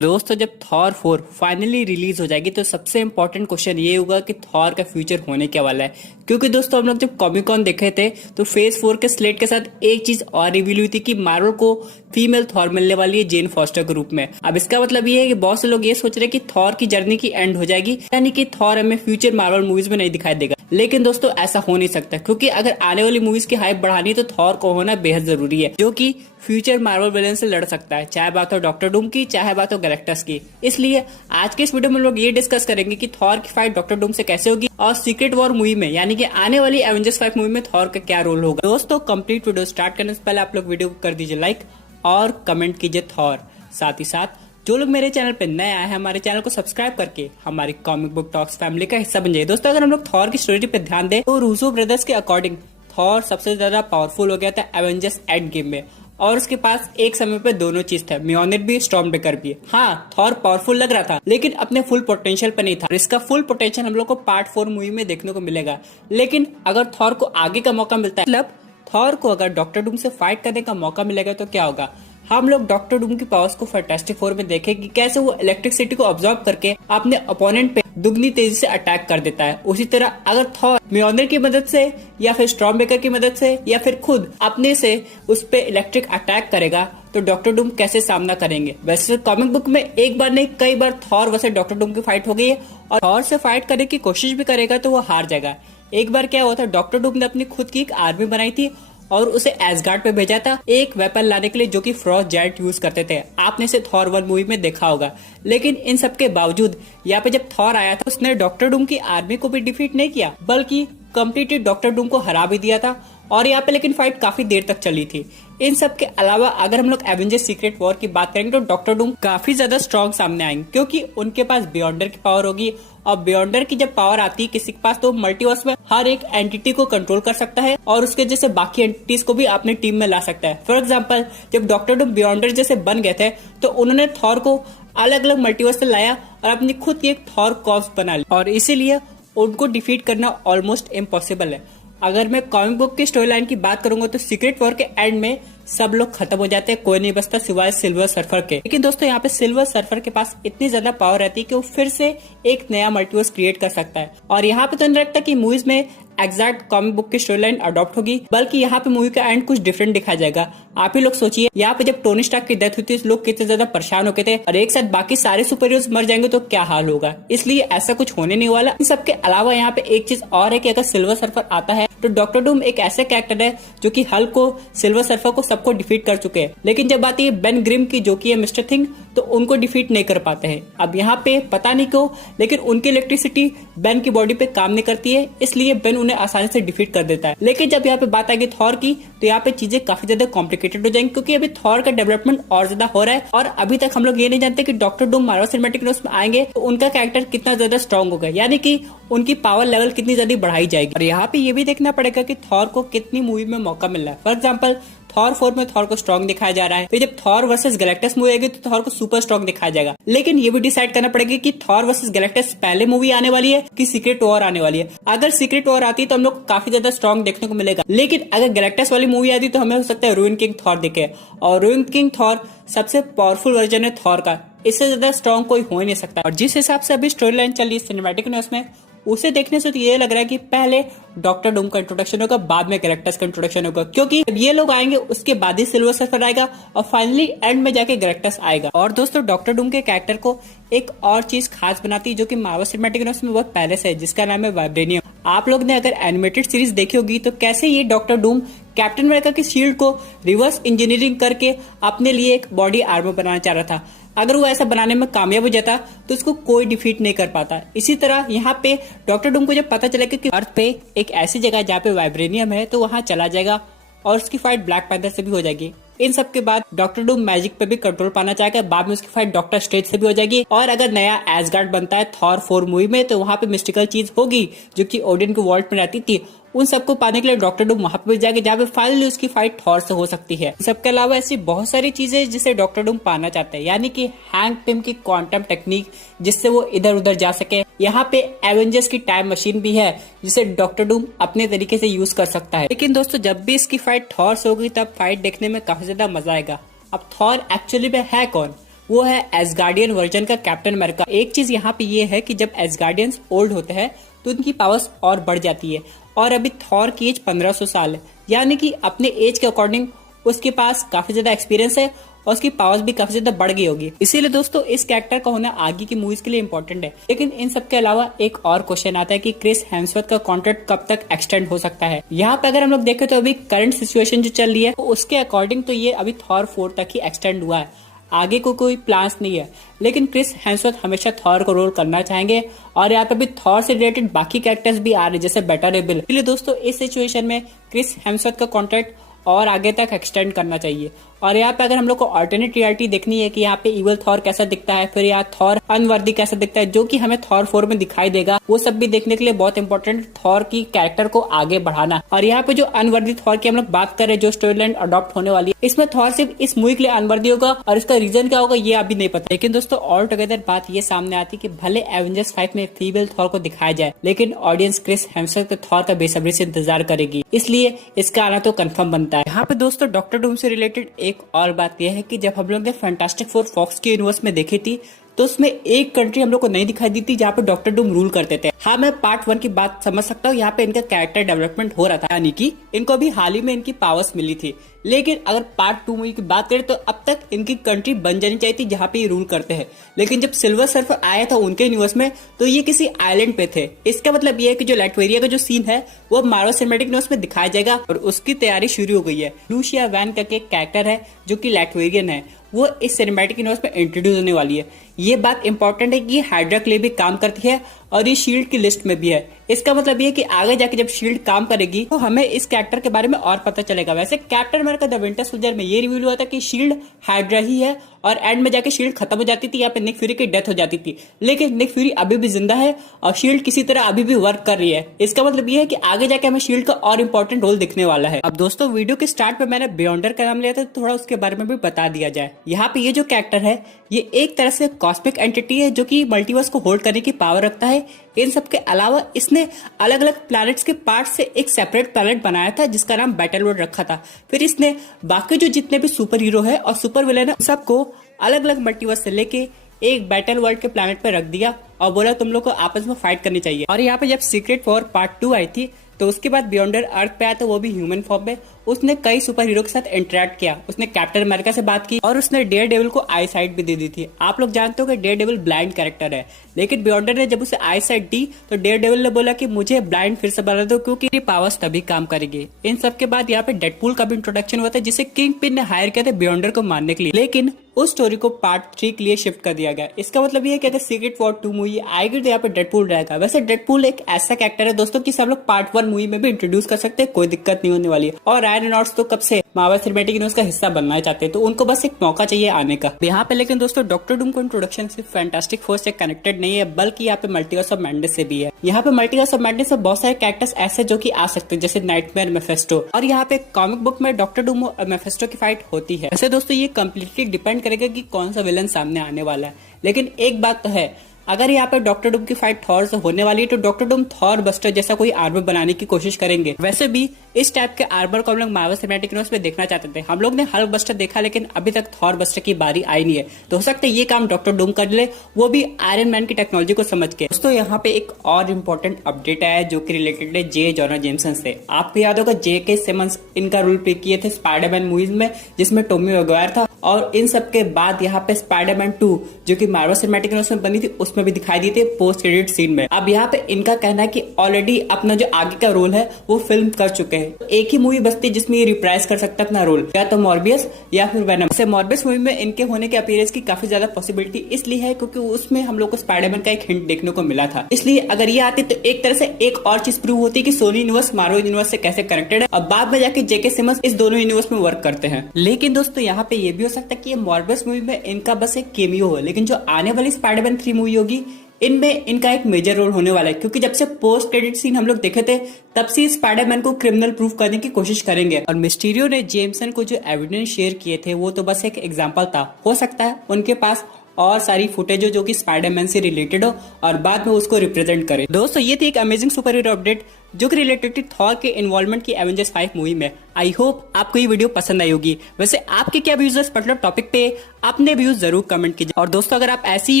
दोस्तों जब Thor 4 finally release हो जाएगी तो सबसे इम्पोर्टेंट क्वेश्चन ये होगा कि थॉर का फ्यूचर होने क्या वाला है। क्योंकि दोस्तों हम लोग जब कॉमिक कॉन देखे थे तो फेज 4 के स्लेट के साथ एक चीज और रिवील हुई थी कि मार्वल को फीमेल थॉर मिलने वाली है जेन फॉस्टर के रूप में। अब इसका मतलब ये है कि बहुत से लोग ये सोच रहे हैं कि थॉर की जर्नी की एंड हो जाएगी, यानी कि थॉर हमें फ्यूचर मार्वल मूवीज में नहीं दिखाई देगा। लेकिन दोस्तों ऐसा हो नहीं सकता, क्योंकि अगर आने वाली मूवीज की हाइप बढ़ानी तो थॉर को होना बेहद जरूरी है, जो कि फ्यूचर मार्वल विलेन से लड़ सकता है, चाहे बात हो डॉक्टर डूम की, चाहे बात हो गैलेक्टस की। इसलिए आज के इस वीडियो में लोग ये डिस्कस करेंगे कि थॉर की फाइट डॉक्टर डूम से कैसे होगी और सीक्रेट वॉर मूवी में, यानी कि आने वाली एवेंजर्स 5 मूवी में थॉर का क्या रोल होगा। दोस्तों कंप्लीट वीडियो स्टार्ट करने से पहले आप लोग वीडियो को कर दीजिए लाइक और कमेंट कीजिए थॉर। साथ ही साथ जो लोग मेरे चैनल पे नए आए हैं हमारे चैनल को सब्सक्राइब करके हमारी कॉमिक बुक टॉक्स फैमिली का हिस्सा बन जाइए। दोस्तों अगर हम लोग थॉर की स्टोरी पे ध्यान दें तो रूसो ब्रदर्स के अकॉर्डिंग थॉर सबसे ज्यादा पावरफुल हो गया था एवेंजर्स एंड गेम में, और उसके पास एक समय पे दोनों चीज था, म्योनिर भी स्टॉर्म ब्रेकर भी। हाँ, थॉर पावरफुल लग रहा था लेकिन अपने फुल पोटेंशियल पे नहीं था। इसका फुल पोटेंशियल हम लोग को पार्ट 4 मूवी में देखने को मिलेगा। लेकिन अगर थॉर को आगे का मौका मिलता है, मतलब थॉर को अगर डॉक्टर डूम से फाइट करने का मौका मिलेगा तो क्या होगा। हम लोग डॉक्टर डूम की पावर्स को फैंटास्टिक फोर में देखें कि कैसे वो इलेक्ट्रिसिटी को ऑब्जॉर्व करके अपने अपोनेंट पे दुगनी तेजी से अटैक कर देता है। उसी तरह अगर थॉर म्योनिर की मदद से या फिर स्टॉर्म ब्रेकर की मदद से या फिर खुद अपने से उस पे इलेक्ट्रिक अटैक करेगा तो डॉक्टर डूम कैसे सामना करेंगे। वैसे कॉमिक बुक में एक बार नहीं कई बार थॉर वैसे डॉक्टर डूम की फाइट हो गई है, और थॉर से फाइट करने की कोशिश भी करेगा तो वो हार जाएगा। एक बार क्या हुआ था, डॉक्टर डूम ने अपनी खुद की एक आर्मी बनाई थी और उसे एसगार्ड पे भेजा था एक वेपन लाने के लिए जो कि फ्रॉस्ट जायंट यूज करते थे। आपने इसे थॉर 1 मूवी में देखा होगा। लेकिन इन सब के बावजूद यहाँ पे जब थॉर आया था उसने डॉक्टर डूम की आर्मी को भी डिफीट नहीं किया, बल्कि कंप्लीटली डॉक्टर डूम को हरा भी दिया था। और यहाँ पे लेकिन फाइट काफी देर तक चली थी। इन सब के अलावा अगर हम लोग एवेंजर्स सीक्रेट वॉर की बात करेंगे तो डॉक्टर डूम काफी ज्यादा स्ट्रॉन्ग सामने आएंगे, क्योंकि उनके पास बियॉन्डर की पावर होगी। और बियॉन्डर की जब पावर आती है किसी के पास तो मल्टीवर्स में हर एक एंटिटी को कंट्रोल कर सकता है और उसके जैसे बाकी एंटिटीज को भी अपनी टीम में ला सकता है। फॉर एग्जाम्पल जब डॉक्टर डूम बियॉन्डर जैसे बन गए थे तो उन्होंने थॉर को अलग अलग मल्टीवर्स से लाया और अपनी खुद की एक थॉर कॉर्प्स बना ली, और इसीलिए उनको डिफीट करना ऑलमोस्ट इम्पॉसिबल है। अगर मैं कॉमिक बुक की स्टोरी लाइन की बात करूंगा तो सीक्रेट वॉर के एंड में सब लोग खत्म हो जाते हैं, कोई नहीं बचता सिवाय सिल्वर सर्फर के। लेकिन दोस्तों यहाँ पे सिल्वर सर्फर के पास इतनी ज्यादा पावर रहती है कि वो फिर से एक नया मल्टीवर्स क्रिएट कर सकता है। और यहाँ पे तो नहीं लगता कि मूवीज में एग्जैक्ट कॉमिक बुक की स्टोरी लाइन अडॉप्ट होगी, बल्कि यहाँ पे मूवी का एंड कुछ डिफरेंट दिखाया जाएगा। आप ही लोग सोचिए, यहाँ पे जब टोनी स्टार्क की डेथ हुई थी लोग कितने ज्यादा परेशान हो गए थे, और एक साथ बाकी सारे सुपर हीरोज मर जाएंगे तो क्या हाल होगा। इसलिए ऐसा कुछ होने नहीं वाला। इन सबके अलावा यहाँ पे एक चीज और है कि अगर सिल्वर सर्फर आता है तो डॉक्टर डूम एक ऐसे कैरेक्टर है जो कि हल्क को, सिल्वर सर्फर को, सबको डिफीट कर चुके हैं। लेकिन जब आती है बेन ग्रिम की जो कि है मिस्टर थिंग, तो उनको डिफीट नहीं कर पाते हैं। अब यहाँ पे पता नहीं क्यों लेकिन उनकी इलेक्ट्रिसिटी बेन की बॉडी पे काम नहीं करती है, इसलिए बेन उन्हें आसानी से डिफीट कर देता है। लेकिन जब यहाँ पे बात आएगी थॉर की तो यहाँ पे चीजें काफी ज्यादा कॉम्प्लिकेटेड हो जाएंगी, क्योंकि अभी थॉर का डेवलपमेंट और ज्यादा हो रहा है और अभी तक हम लोग ये नहीं जानते कि doctor Doom Marvel cinematic universe में आएंगे तो उनका कैरेक्टर कितना ज्यादा स्ट्रॉन्ग होगा, यानी कि उनकी पावर लेवल कितनी ज्यादा बढ़ाई जाएगी। और यहाँ पे ये भी देखना पड़ेगा कि थॉर को कितनी मूवी में मौका मिल रहा है। फॉर एग्जाम्पल थॉर 4 में थॉर को स्ट्रॉन्ग दिखाया जा रहा है, फिर जब थॉर वर्सेस गैलेक्टस मूवी आएगी तो थॉर को सुपर स्ट्रॉन्ग दिखाया जाएगा। लेकिन ये भी डिसाइड करना पड़ेगा कि थॉर वर्सेस गैलेक्टस पहले मूवी आने वाली है कि सीक्रेट वॉर आने वाली है। अगर सीक्रेट वॉर आती है तो हम लोग काफी ज्यादा स्ट्रॉन्ग देखने को मिलेगा, लेकिन अगर गैलेक्टस वाली मूवी आती तो हमें हो सकता है रूइन किंग थॉर दिखे, और रूइन किंग थॉर सबसे पावरफुल वर्जन है थॉर का, इससे ज्यादा स्ट्रॉन्ग कोई हो ही नहीं सकता। और जिस हिसाब से अभी स्टोरी लाइन चल रही है सिनेमैटिक यूनिवर्स में, उसे देखने से तो ये लग रहा है कि पहले डॉक्टर डूम का इंट्रोडक्शन होगा, बाद में गैलेक्टस का इंट्रोडक्शन होगा, क्योंकि जब ये लोग आएंगे उसके बाद ही सिल्वर सर्फर आएगा और फाइनली एंड में जाके गैलेक्टस आएगा। और दोस्तों डॉक्टर डूम के कैरेक्टर को एक और चीज खास बनाती है जो कि मार्वल सिनेमैटिक यूनिवर्स में बहुत पहले से है, जिसका नाम है वाइब्रेनियम। आप लोग ने अगर एनिमेटेड सीरीज देखी होगी तो कैसे ये डॉक्टर डूम कैप्टन अमेरिका की शील्ड को रिवर्स इंजीनियरिंग करके अपने लिए एक बॉडी आर्मर बनाना चाह रहा था। अगर वो ऐसा बनाने में कामयाब हो जाता तो उसको कोई डिफीट नहीं कर पाता। इसी तरह यहाँ पे डॉक्टर डूम को जब पता चलेगा कि अर्थ पे एक ऐसी जगह जहाँ पे वाइब्रेनियम है तो वहां चला जाएगा और उसकी फाइट ब्लैक पैंथर से भी हो जाएगी। इन सब के बाद डॉक्टर डूम मैजिक पे भी कंट्रोल पाना चाहेगा, बाद में उसकी फाइट डॉक्टर स्ट्रेंज से भी हो जाएगी। और अगर नया एसगार्ड बनता है थॉर 4 मूवी में तो वहां पे मिस्टिकल चीज होगी जो कि ओडिन के वॉल्ट में रहती थी, उन सबको पाने के लिए डॉक्टर डूम वहां पे जाएगा जहाँ पे फाइनली उसकी फाइट थॉर से हो सकती है। सबके अलावा ऐसी बहुत सारी चीजें जिसे डॉक्टर डूम पाना चाहते हैं, यानी कि हैंक पिम की क्वांटम टेक्निक जिससे वो इधर उधर जा सके। यहाँ पे एवेंजर्स की टाइम मशीन भी है जिसे डॉक्टर डूम अपने तरीके से यूज कर सकता है। लेकिन दोस्तों जब भी इसकी फाइट थॉर से होगी तब फाइट देखने में काफी ज्यादा मजा आएगा। अब थॉर एक्चुअली में है कौन? वो है एसगार्डियन वर्जन का कैप्टन अमेरिका। एक चीज यहाँ पे ये है कि जब एसगार्डियंस ओल्ड होते हैं तो उनकी पावर्स और बढ़ जाती है, और अभी थॉर की एज 1500 साल है, यानी कि अपने एज के अकॉर्डिंग उसके पास काफी ज्यादा एक्सपीरियंस है और उसकी पावर्स भी काफी ज्यादा बढ़ गई होगी। इसीलिए दोस्तों इस कैरेक्टर का होना आगे की मूवीज के लिए इंपॉर्टेंट है। लेकिन इन सब के अलावा एक और क्वेश्चन आता है कि क्रिस हेम्सवर्थ का कॉन्ट्रैक्ट कब तक एक्सटेंड हो सकता है। यहाँ पे अगर हम लोग देखें तो अभी करंट सिचुएशन जो चल रही है तो उसके अकॉर्डिंग तो ये अभी थॉर 4 तक ही एक्सटेंड हुआ है, आगे को कोई प्लान्स नहीं है। लेकिन क्रिस हेम्सवर्थ हमेशा थॉर को रोल करना चाहेंगे और यहाँ पे भी थॉर से रिलेटेड बाकी कैरेक्टर्स भी आ रहे हैं जैसे बेटर रेबल। इसलिए दोस्तों इस सिचुएशन में क्रिस हेम्सवर्थ का कॉन्ट्रैक्ट और आगे तक एक्सटेंड करना चाहिए। और यहाँ पे अगर हम लोग को अल्टरनेट रियलिटी देखनी है कि यहाँ पे इवल थॉर कैसा दिखता है, फिर यहाँ थॉर अनवर्दी कैसा दिखता है, जो कि हमें थॉर 4 में दिखाई देगा, वो सब भी देखने के लिए बहुत इंपॉर्टेंट थॉर की कैरेक्टर को आगे बढ़ाना। और यहाँ पे जो अनवर्दी थॉर की हम लोग बात कर रहे हैं, जो स्टोरी लाइन अडॉप्ट होने वाली है, इसमें थॉर सिर्फ इस मूवी के लिए अनवर्दी होगा और इसका रीजन क्या होगा ये अभी नहीं पता। लेकिन दोस्तों ऑल टुगेदर बात ये सामने आती है कि भले एवेंजर्स 5 में फीमेल थॉर को दिखाया जाए, लेकिन ऑडियंस क्रिस हेम्सवर्थ थॉर का बेसब्री से इंतजार करेगी, इसलिए इसका आना तो कंफर्म बनता है। यहाँ पे दोस्तों डॉक्टर डूम से रिलेटेड एक और बात है कि जब हम लोग ने फैंटास्टिक फोर फॉक्स के यूनिवर्स में देखी थी तो उसमें एक कंट्री हम लोग को नहीं दिखाई दी थी जहाँ पे डॉक्टर डूम रूल करते थे। हाँ, मैं पार्ट 1 की बात समझ सकता हूँ, यहाँ पे इनका कैरेक्टर डेवलपमेंट हो रहा था, यानी कि इनको अभी हाल ही में इनकी पावर्स मिली थी। लेकिन अगर पार्ट 2 मूवी की बात करें तो अब तक इनकी कंट्री बन जानी चाहिए थी जहाँ पे ये रूल करते हैं। लेकिन जब सिल्वर सर्फर आया था उनके यूनिवर्स में तो ये किसी आइलैंड पे थे। इसका मतलब ये है कि जो लैटवेरिया का जो सीन है वो मार्वल सिनेमैटिक यूनिवर्स में दिखाया जाएगा और उसकी तैयारी शुरू हो गई है। लूसिया वैन का एक कैरेक्टर है जो कि लैटवेरियन है, वो इस सिनेमैटिक यूनिवर्स में इंट्रोड्यूस होने वाली है। ये बात इंपॉर्टेंट है कि ये हाइड्रा के लिए भी काम करती है और ये शील्ड की लिस्ट में भी है। इसका मतलब ये है कि आगे जाके जब शील्ड काम करेगी तो हमें इस कैरेक्टर के बारे में और पता चलेगा। वैसे captain America the winter soldier में ये रिवील हुआ था कि शील्ड हाइड्रा ही है और एंड में जाके शील्ड खत्म हो जाती थी, यहाँ पे निक फ्यूरी की डेथ हो जाती थी। लेकिन निक फ्यूरी अभी भी जिंदा है और शील्ड किसी तरह अभी भी वर्क कर रही है। इसका मतलब ये है कि आगे जाके हमें शील्ड का और इंपॉर्टेंट रोल दिखने वाला है। अब दोस्तों वीडियो के स्टार्ट में मैंने बियॉन्डर का नाम लिया था, तो थोड़ा उसके बारे में भी बता दिया जाए। यहाँ पे ये जो कैरेक्टर है ये एक तरह से कॉस्मिक एंटिटी है जो कि मल्टीवर्स को होल्ड करने की पावर रखता है। इन सब के अलावा इसने अलग अलग प्लैनेट्स के पार्ट से एक सेपरेट प्लैनेट बनाया था जिसका नाम बैटल वर्ल्ड रखा था। फिर इसने बाकी जो जितने भी सुपर हीरो है और सुपर विलेन है सबको अलग अलग मल्टीवर्स से लेके एक बैटल वर्ल्ड के प्लैनेट पे रख दिया और बोला तुम लोग को आपस में फाइट करनी चाहिए। और यहाँ पे जब सीक्रेट वॉर पार्ट 2 आई थी तो उसके बाद बियॉन्डर अर्थ पे आया था, वो भी ह्यूमन फॉर्म में। उसने कई सुपर हीरो के साथ इंटरेक्ट किया, उसने कैप्टन अमेरिका से बात की और उसने डेयर डेविल को आई साइट भी दे दी थी। आप लोग जानते हो कि डेयर डेविल ब्लाइंड कैरेक्टर है, लेकिन बियॉन्डर ने जब उसे आई साइट दी तो डेयर डेविल ने बोला कि मुझे ब्लाइंड फिर से बना दो क्योंकि ये पावर्स तभी काम करेगी। इन सब के बाद यहाँ पे डेडपूल का भी इंट्रोडक्शन हुआ था जिसे किंग पिन ने हायर किया था बियॉन्डर को मारने के लिए, लेकिन उस स्टोरी को पार्ट 3 के लिए शिफ्ट कर दिया गया। इसका मतलब ये है कि अगर सीक्रेट वॉर 2 मूवी आएगी तो यहाँ पे डेडपूल रहेगा। वैसे डेडपूल एक ऐसा कैरेक्टर है दोस्तों कि सब लोग पार्ट 1 मूवी में भी इंट्रोड्यूस कर सकते हैं, कोई दिक्कत नहीं होने वाली है। और रायन रेनॉल्ड्स तो कब से मार्वल सिनेमैटिक यूनिवर्स का हिस्सा बनना चाहते हैं, तो उनको बस एक मौका चाहिए आने का यहाँ पे। लेकिन दोस्तों डॉक्टर डूम को इंट्रोडक्शन सिर्फ फैंटास्टिक फोर से कनेक्टेड नहीं है, बल्कि यहाँ पे मल्टीवर्स ऑफ मैडनेस से भी है। यहाँ पे मल्टीवर्स ऑफ मैडनेस में बहुत सारे कैरेक्टर्स ऐसे जो कि आ सकते हैं जैसे नाइटमेयर, मेफेस्टो, और यहाँ पे कॉमिक बुक में डॉक्टर डूम और मेफेस्टो की फाइट होती है। वैसे दोस्तों ये कम्प्लीटली डिपेंड करेगा कि कौन सा विलन सामने आने वाला है। लेकिन एक बात तो है, अगर यहाँ पे डॉक्टर डूम की फाइट थॉर से होने वाली है तो डॉक्टर डूम थॉर बस्टर जैसा कोई आर्मर बनाने की कोशिश करेंगे। वैसे भी इस टाइप के आर्मर को हम लोग मार्वल सिनेमैटिक यूनिवर्स में देखना चाहते थे। हम लोग ने हल्क बस्टर देखा लेकिन अभी तक थॉर बस्टर की बारी आई नहीं है, तो हो सकता है ये काम डॉक्टर डूम कर ले, वो भी आयरन मैन की टेक्नोलॉजी को समझ के। दोस्तों यहाँ पे एक और इम्पोर्टेंट अपडेट आया जो कि रिलेटेड है जे जॉना जेमसन से। आपको याद होगा जे के सिमंस इनका रोल प्ले किए थे स्पाइडरमैन मूवीज में जिसमें टॉमी मैगवायर था, और इन सब के बाद यहाँ पे स्पाइडरमैन 2 जो कि मार्वल सिनेमैटिक यूनिवर्स में बनी थी उसमें भी दिखाई दी थी पोस्ट क्रेडिट सीन में। अब यहाँ पे इनका कहना है कि ऑलरेडी अपना जो आगे का रोल है वो फिल्म कर चुके हैं, तो एक ही मूवी बचती है जिसमें ये रिप्राइज कर सकता है अपना रोल, या तो मॉर्बियस या फिर वेनम। से मॉर्बियस मूवी में इनके होने के अपीयरेंस की काफी ज्यादा पॉसिबिलिटी इसलिए है क्योंकि उसमें हम लोग को स्पाइडरमैन का एक हिंट देखने को मिला था। इसलिए अगर ये आती तो एक तरह से एक और चीज प्रूव होती कि सोनी यूनिवर्स मार्वल यूनिवर्स से कैसे कनेक्टेड है, और बाद में जाके जेके सिमंस इस दोनों यूनिवर्स में वर्क करते हैं। लेकिन दोस्तों यहाँ पे ये भी हो सकता है कि मॉर्बियस मूवी में इनका बस एक केमियो हो, लेकिन जो आने वाली स्पाइडरमैन 3 मूवी होगी इनमें इनका एक मेजर रोल होने वाला है, क्योंकि जब से पोस्ट क्रेडिट सीन हम लोग देखे थे तब से स्पाइडरमैन को क्रिमिनल प्रूफ करने की कोशिश करेंगे। और मिस्टीरियो ने जेमसन को जो एविडेंस शेयर किए थे वो तो बस एक एग्जांपल था, हो सकता है उनके पास और सारी फुटेज हो जो कि स्पाइडरमैन से रिलेटेड हो और बाद में उसको रिप्रेजेंट करे। दोस्तों ये थी एक अमेजिंग सुपर हीरो अपडेट जो कि रिलेटेड थी थॉर के इन्वॉल्वमेंट की एवेंजर्स 5 मूवी में। आई होप आपको ये वीडियो पसंद आई होगी। वैसे आपके क्या व्यूज है इस पर्टिकुलर टॉपिक पे, अपने व्यूज जरूर कमेंट कीजिए। और दोस्तों अगर आप ऐसी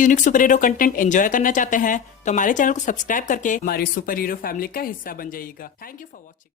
unique super hero content enjoy करना चाहते हैं तो हमारे चैनल को सब्सक्राइब करके हमारी सुपर हीरो फैमिली का हिस्सा बन जाइएगा। Thank you for watching.